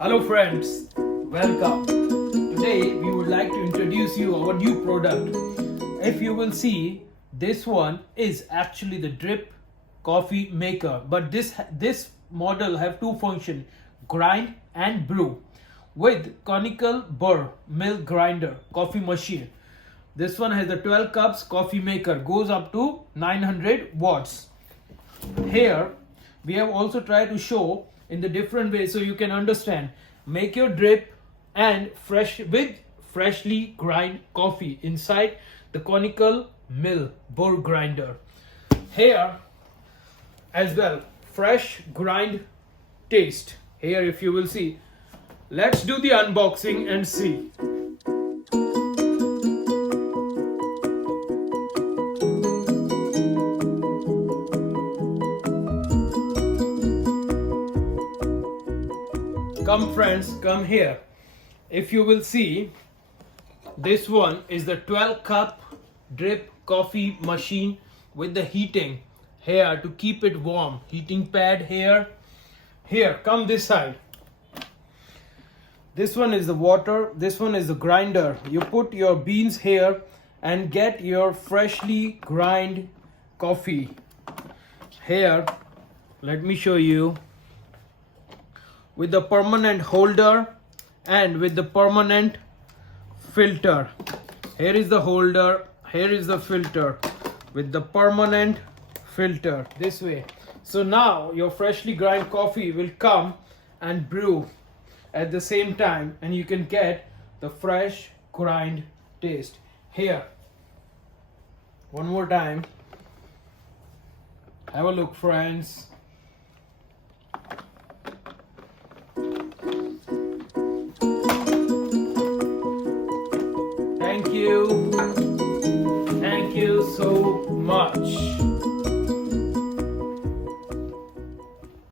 Hello friends, welcome. Today we would like to introduce you our new product. If you will see, this one is actually the drip coffee maker, but this model have two functions, grind and brew, with conical burr milk grinder coffee machine. This one has a 12 cups coffee maker, goes up to 900 watts. Here we have also tried to show in the different ways so you can understand. Make your drip and freshly grind coffee inside the conical mill burr grinder. Here as well, fresh grind taste. Here if you will see, let's do the unboxing and see. Come friends, come here. If you will see, this one is the 12 cup drip coffee machine with the heating here to keep it warm. Heating pad here. Here, come this side. This one is the water, this one is the grinder. You put your beans here and get your freshly grind coffee. Here, let me show you. With the permanent holder and with the permanent filter. Here is the holder, here is the filter with the permanent filter this way. So now your freshly grind coffee will come and brew at the same time and you can get the fresh grind taste. Here, one more time. Have a look friends. Thank you so much.